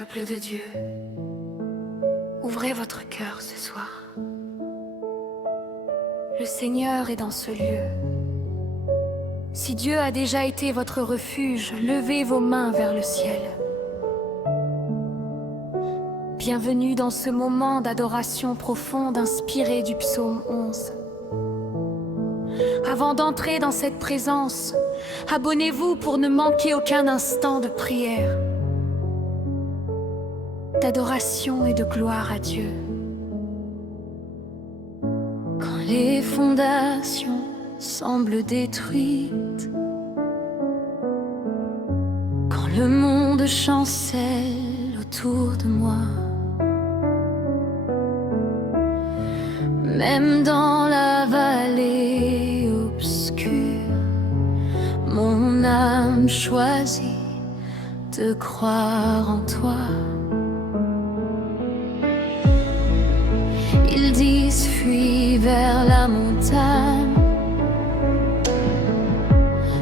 peuple de Dieu, ouvrez votre cœur ce soir. Le Seigneur est dans ce lieu. Si Dieu a déjà été votre refuge, levez vos mains vers le ciel. Bienvenue dans ce moment d'adoration profonde inspiré du psaume 11. Avant d'entrer dans cette présence, abonnez-vous pour ne manquer aucun instant de prière, d'adoration et de gloire à Dieu. Quand les fondations semblent détruites, quand le monde chancelle autour de moi, même dans la vallée obscure, mon âme choisit de croire en toi. Ils disent fuis vers la montagne,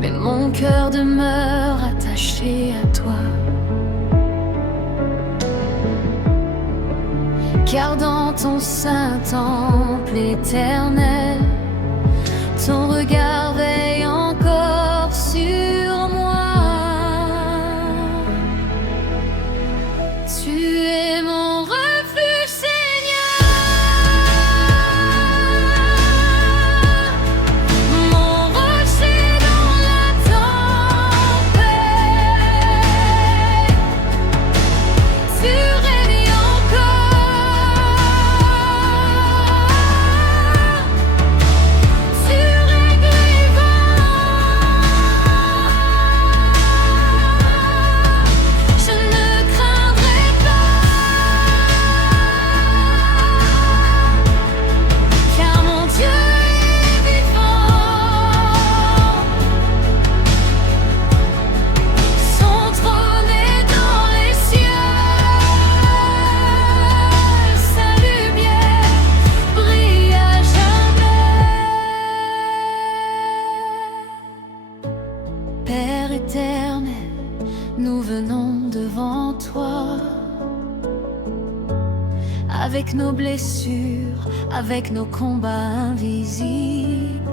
mais mon cœur demeure attaché à toi. Car dans ton saint temple éternel, ton regard veille encore sur moi. Tu es mon refuge, Seigneur, mon rocher dans la tempête. Tu règnes encore, tu règles les vents. Je ne craindrai pas, car mon Dieu est vivant. Son trône est dans les cieux, sa lumière brille à jamais. Père éternel, nous venons devant toi, avec nos blessures, avec nos combats invisibles.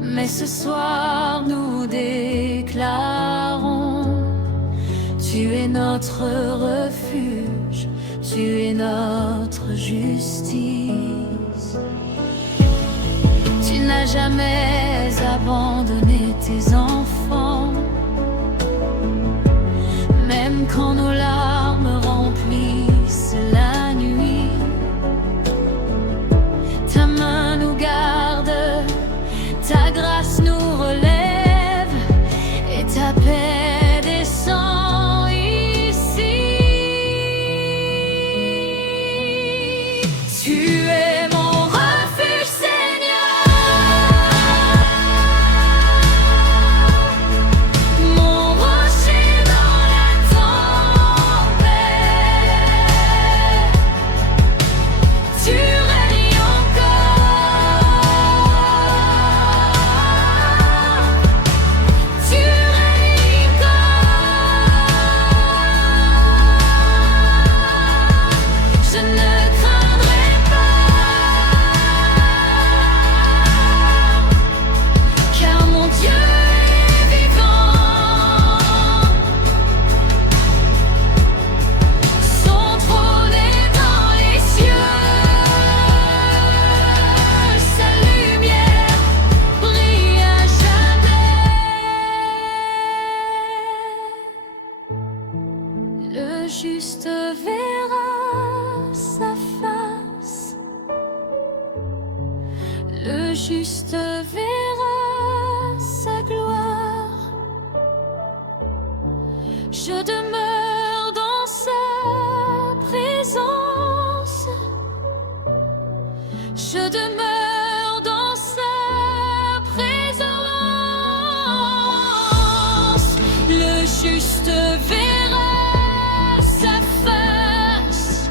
Mais ce soir nous déclarons, tu es notre refuge, tu es notre justice. Tu n'as jamais abandonné tes enfants, même quand nos larmes remplissent la nuit. Ta main nous garde, ta grâce nous relève, et ta paix descend ici. Tu es mon refuge, Seigneur, mon rocher dans la tempête. Tu règnes encore, tu règnes encore. Je ne craindrai pas, car mon Dieu est vivant. Son trône est dans les cieux, sa lumière brille à jamais. Le juste verra sa face, le juste verra sa gloire. Je demeure dans sa présence, je demeure dans sa présence. Le juste verra sa face,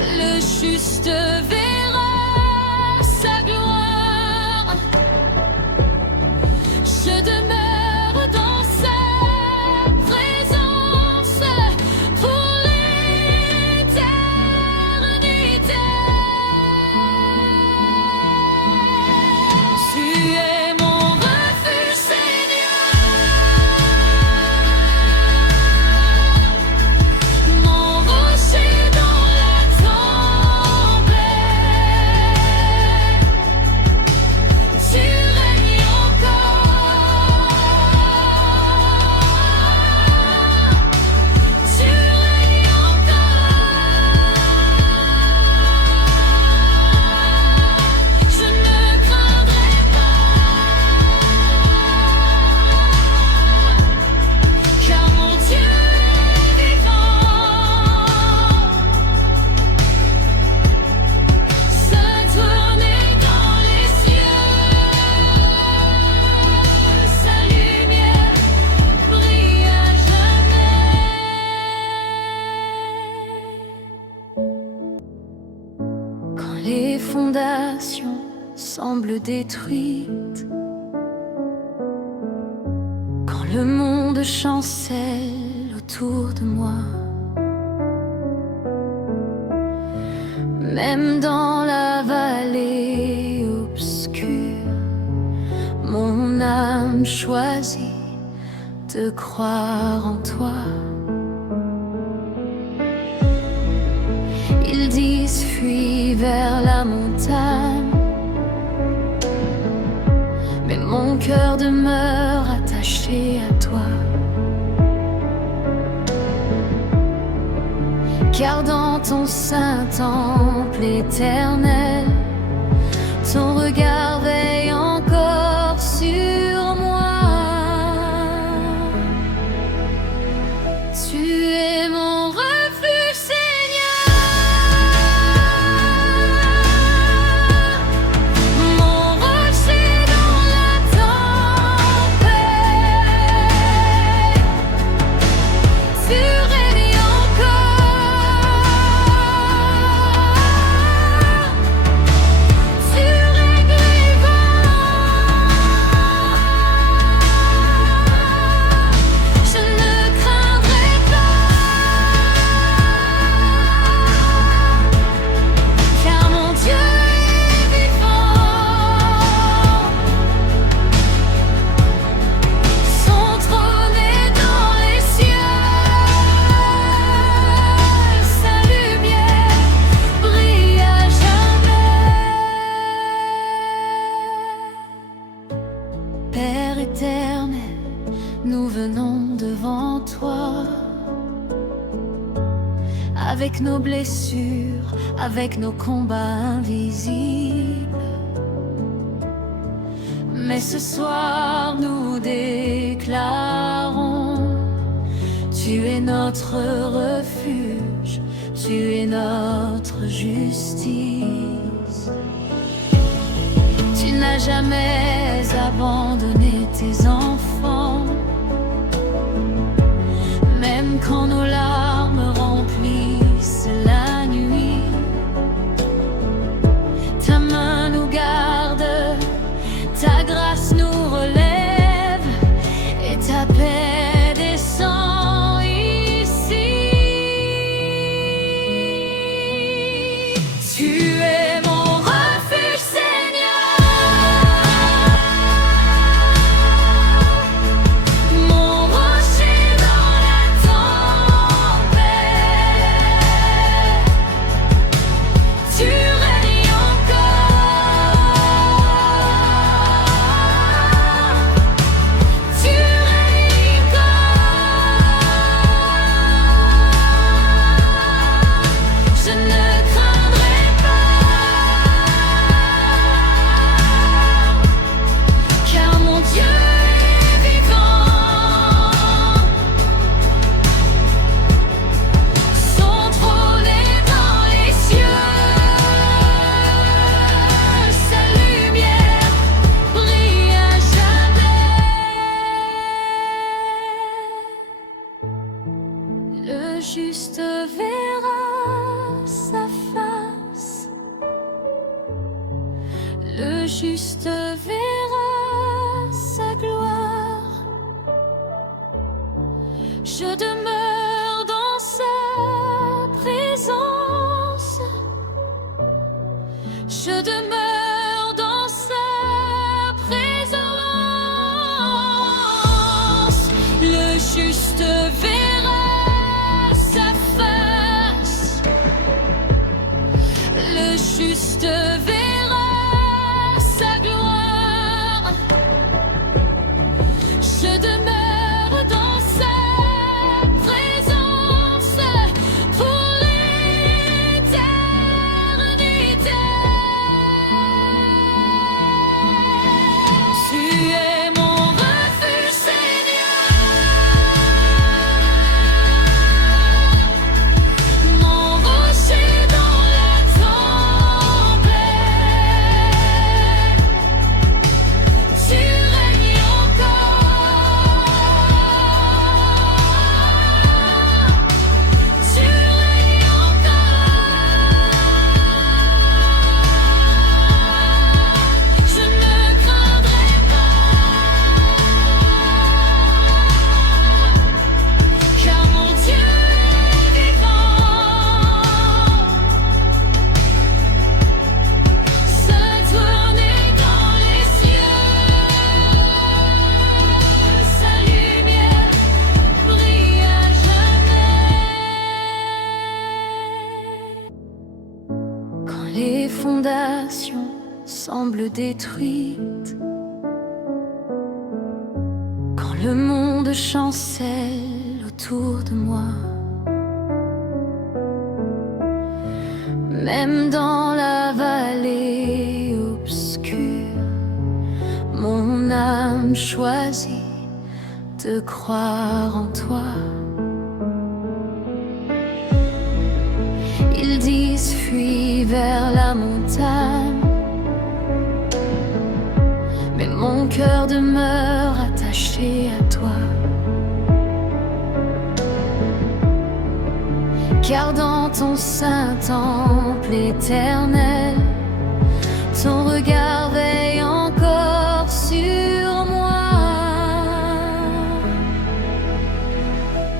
le juste verra sa gloire. Je demeure dans sa création semble détruite, quand le monde chancelle autour de moi. Même dans la vallée obscure, mon âme choisit de croire en toi. Ils disent fuis vers la montagne, mais mon cœur demeure attaché à toi. Car dans ton saint temple éternel, ton regard veille encore sur moi. Tu es mon refuge, Seigneur, mon rocher dans la tempête. Tu règnes encore, tu règles les vents. Je ne craindrai pas, car mon Dieu est vivant. Son trône est dans les cieux, sa lumière brille à jamais. Père éternel, nous venons devant toi, avec nos blessures, avec nos combats invisibles. Mais ce soir nous déclarons, tu es notre refuge, tu es notre justice. Tu n'as jamais abandonné tes enfants, même quand nos larmes remplissent la nuit. Ta main nous garde, ta grâce nous relève, et ta paix descend ici. Tu es mon refuge, Seigneur, mon rocher dans la tempête. Tu règnes encore, tu règnes encore. Je ne craindrai pas, car mon Dieu est vivant. Son trône est dans les cieux, sa lumière brille à jamais. Le juste verra sa face, le juste verra sa gloire. Je demeure dans sa présence, je demeure dans sa présence. Le juste verra sa face, le juste verra sa gloire. Je demeure dans sa présence pour l'éternité. Tu es mon refuge, Seigneur, mon rocher dans la tempête. Tu règnes encore, semble détruite, quand le monde chancelle autour de moi. Même dans la vallée obscure, mon âme choisit de croire en toi. Ils disent fuis vers la montagne, mais mon cœur demeure attaché à toi. Car dans ton saint temple éternel, ton regard veille encore sur moi.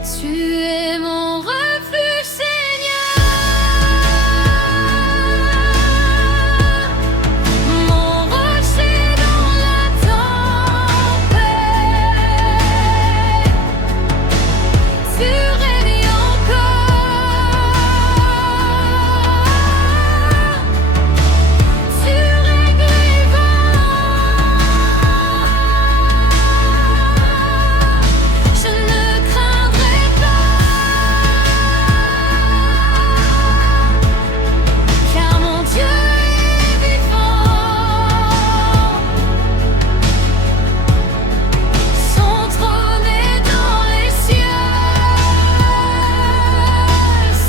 Tu es mon refuge, Seigneur, mon rocher dans la tempête. Tu règnes encore, tu règles les vents. Je ne craindrai pas, car mon Dieu est vivant. Son trône est dans les cieux,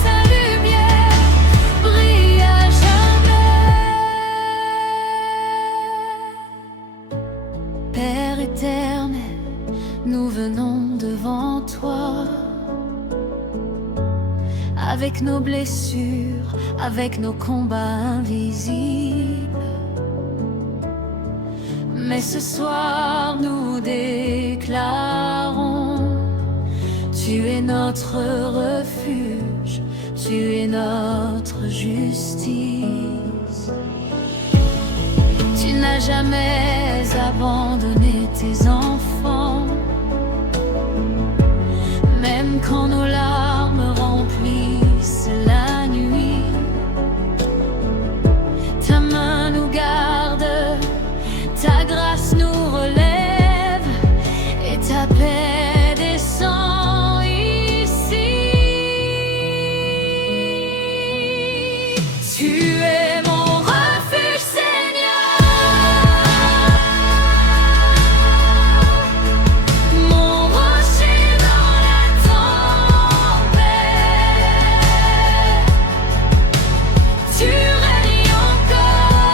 sa lumière brille à jamais. Père éternel, nous venons devant toi, avec nos blessures, avec nos combats invisibles. Mais ce soir nous déclarons, tu es notre refuge, tu es notre justice. Tu n'as jamais abandonné tes enfants, même quand nos larmes remplissent la nuit. Ta main nous garde, ta grâce nous relève, et ta paix descend ici. Tu es mon refuge, Seigneur, mon rocher dans la tempête. Tu règnes encore,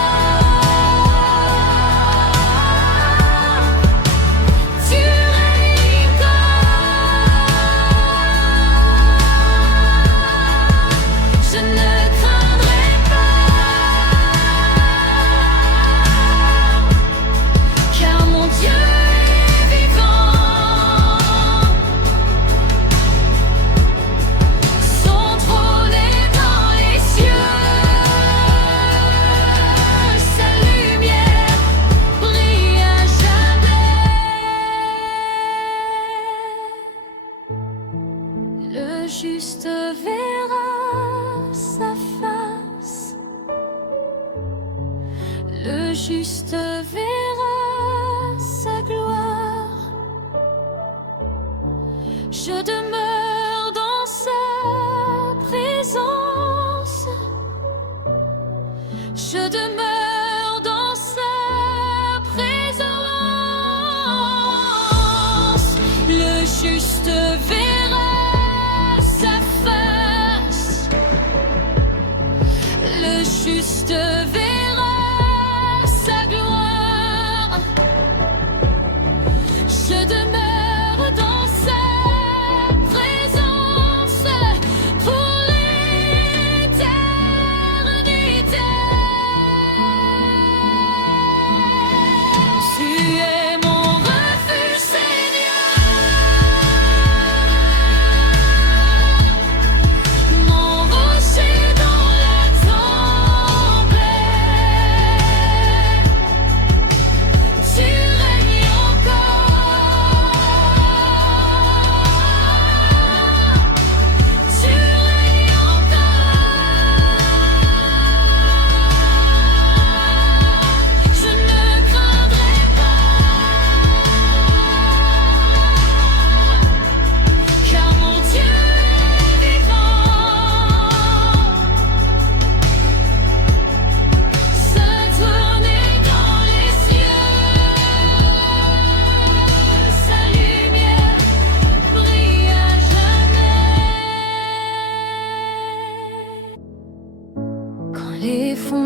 tu règnes encore. Je ne craindrai pas, car mon Dieu est vivant. Son trône est dans les cieux, sa lumière brille à jamais. Le juste verra sa face, le juste verra sa gloire. Je demeure dans sa présence, je demeure dans sa présence. Le juste verra sa face, le juste verra sa gloire. Je demeure dans sa présence pour l'éternité. Tu es mon refuge, Seigneur,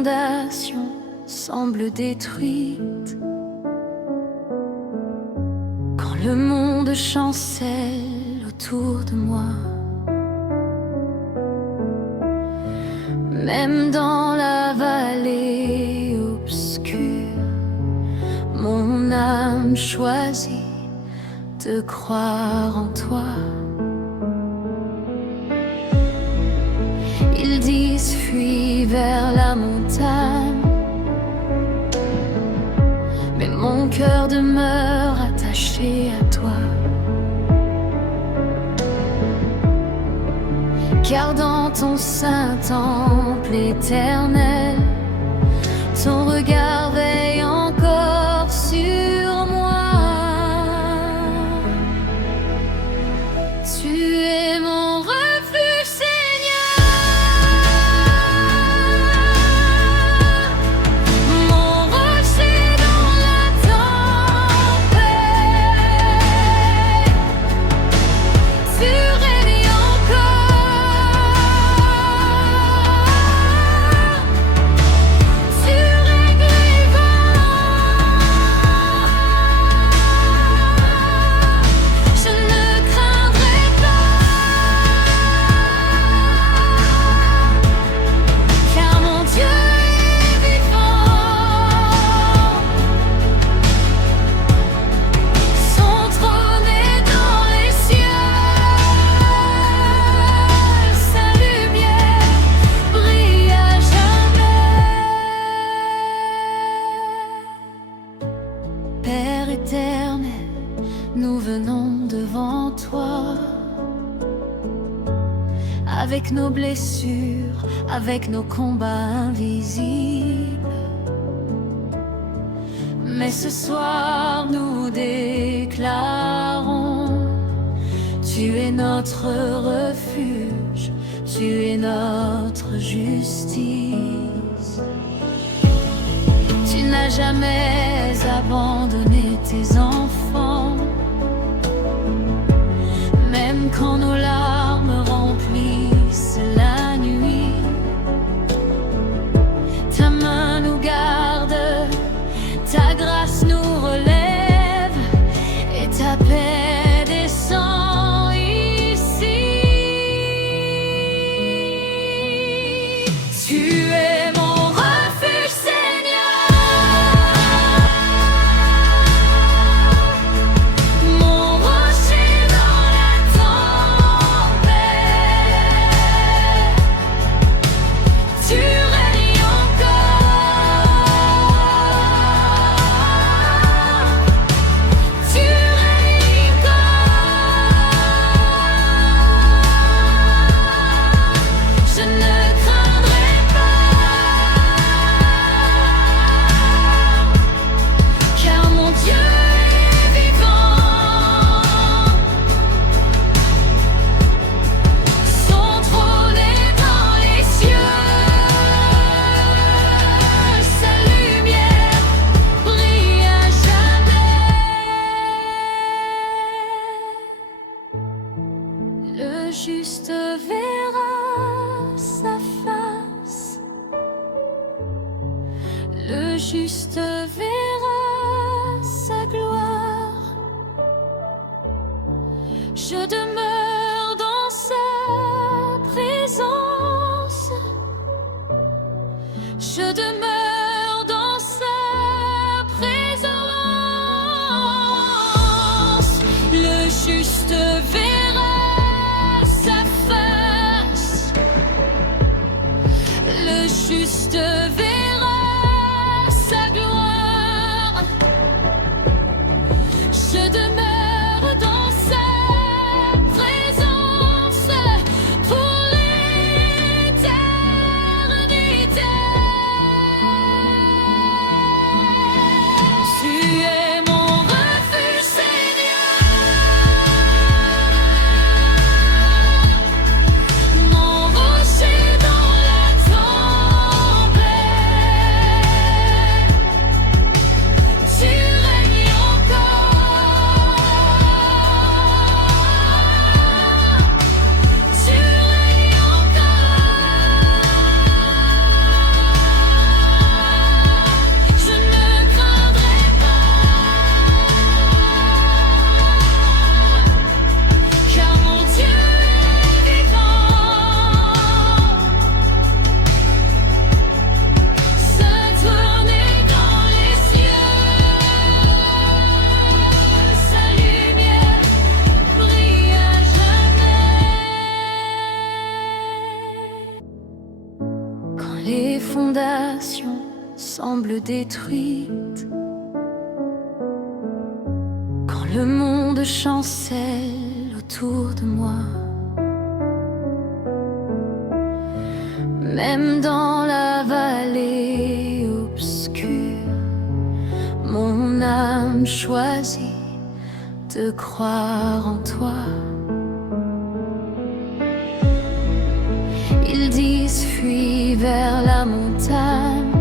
fondations semblent détruites, quand le monde chancelle autour de moi. Même dans la vallée obscure, mon âme choisit de croire en toi. Ils disent fuis vers la montagne, mais mon cœur demeure attaché à toi. Car dans ton saint temple éternel, ton regard veille encore sur moi. Tu es mon refuge, Seigneur, mon rocher dans la tempête. Tu règnes encore, tu règles les vents. Je ne craindrai pas, car mon Dieu est vivant. Son trône est dans les cieux, sa lumière brille à jamais. Père éternel, nous venons devant toi, avec nos blessures, avec nos combats invisibles. Mais ce soir nous déclarons, tu es notre refuge, tu es notre justice. Tu n'as jamais abandonné tes enfants, même quand nos larmes remplissent la nuit. Ta main nous garde, ta grâce nous relève, et ta paix descend ici. Tu es mon refuge, Seigneur, mon rocher dans la tempête. Tu règnes encore, tu règnes encore. Je ne craindrai pas, car mon Dieu est vivant. Son trône est dans les cieux, sa lumière brille à jamais. Le juste verra sa face, le juste verra sa gloire. Je demeure dans sa présence, je demeure dans sa présence. Le juste verra sa face, le juste verra sa gloire. Je demeure dans sa présence. semble détruite, quand le monde chancelle autour de moi. Même dans la vallée obscure, mon âme choisit de croire en toi. Ils disent fuis vers la montagne,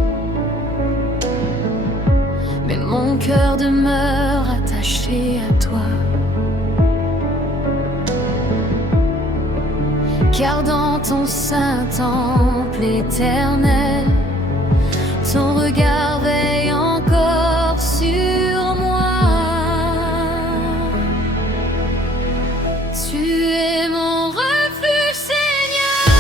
mais mon cœur demeure attaché à toi. Car dans ton saint temple éternel, ton regard veille encore sur moi. Tu es mon refuge, Seigneur,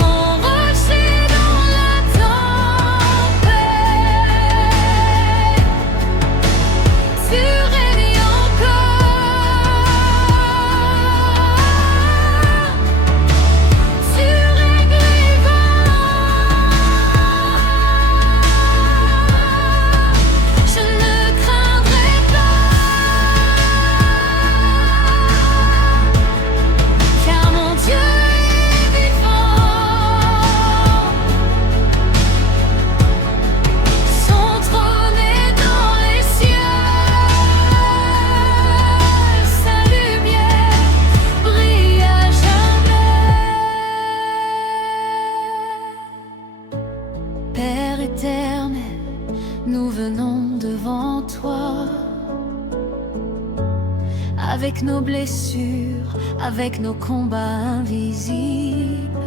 mon rocher dans la tempête. Tu règnes encore, tu règnes les vents. Je ne craindrai pas, car mon Dieu est vivant. Son trône est dans les cieux, sa lumière brille à jamais. Père éternel, nous venons devant toi, avec nos blessures, avec nos combats invisibles.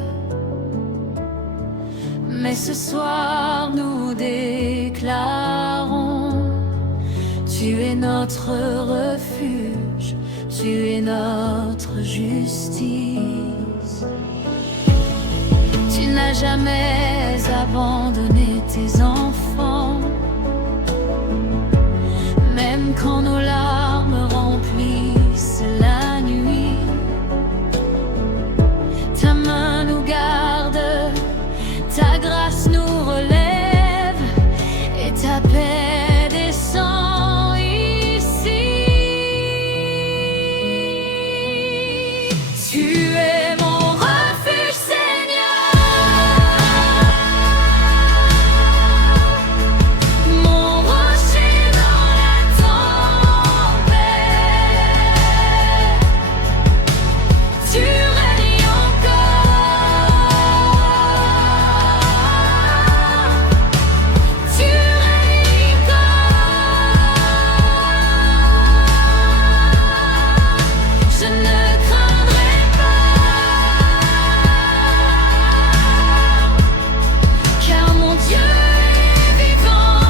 Mais ce soir nous déclarons, tu es notre refuge, tu es notre justice. Tu n'as jamais abandonné tes enfants, même quand nos larmes remplissent la nuit. Ta main nous garde, ta grâce nous relève, et ta paix descend ici. Tu es mon refuge, Seigneur, mon rocher dans la tempête. Tu règnes encore, tu règnes encore. Je ne craindrai pas, car mon Dieu est vivant.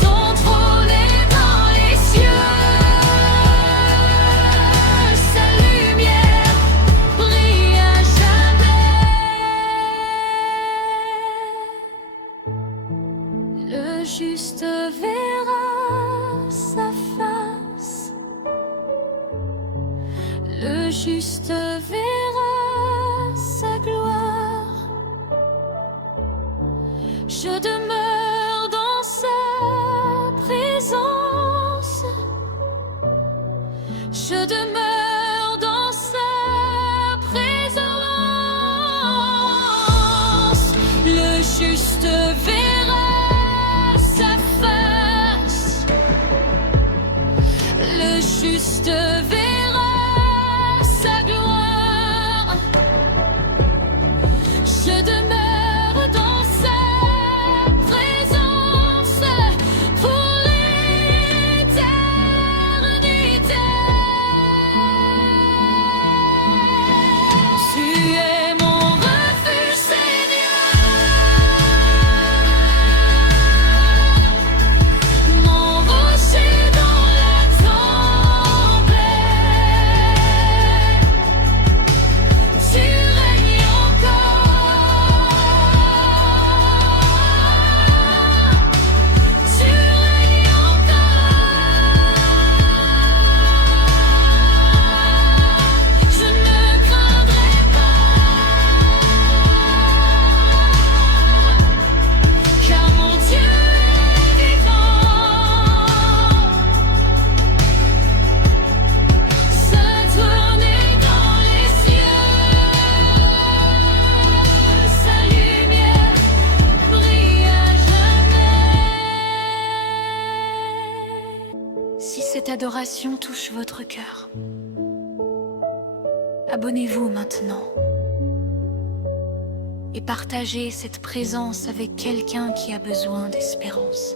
Son trône est dans les cieux, sa lumière brille à jamais. Le juste verra sa face, le juste verra sa gloire. Je demeure dans sa présence, je demeure dans sa présence. Le juste verra sa face, le juste verra sa gloire. Je demeure dans sa présence pour l'éternité. Tu es mon refuge, Seigneur, mon rocher dans la tempête. adoration touche votre cœur, abonnez-vous maintenant et partagez cette présence avec quelqu'un qui a besoin d'espérance.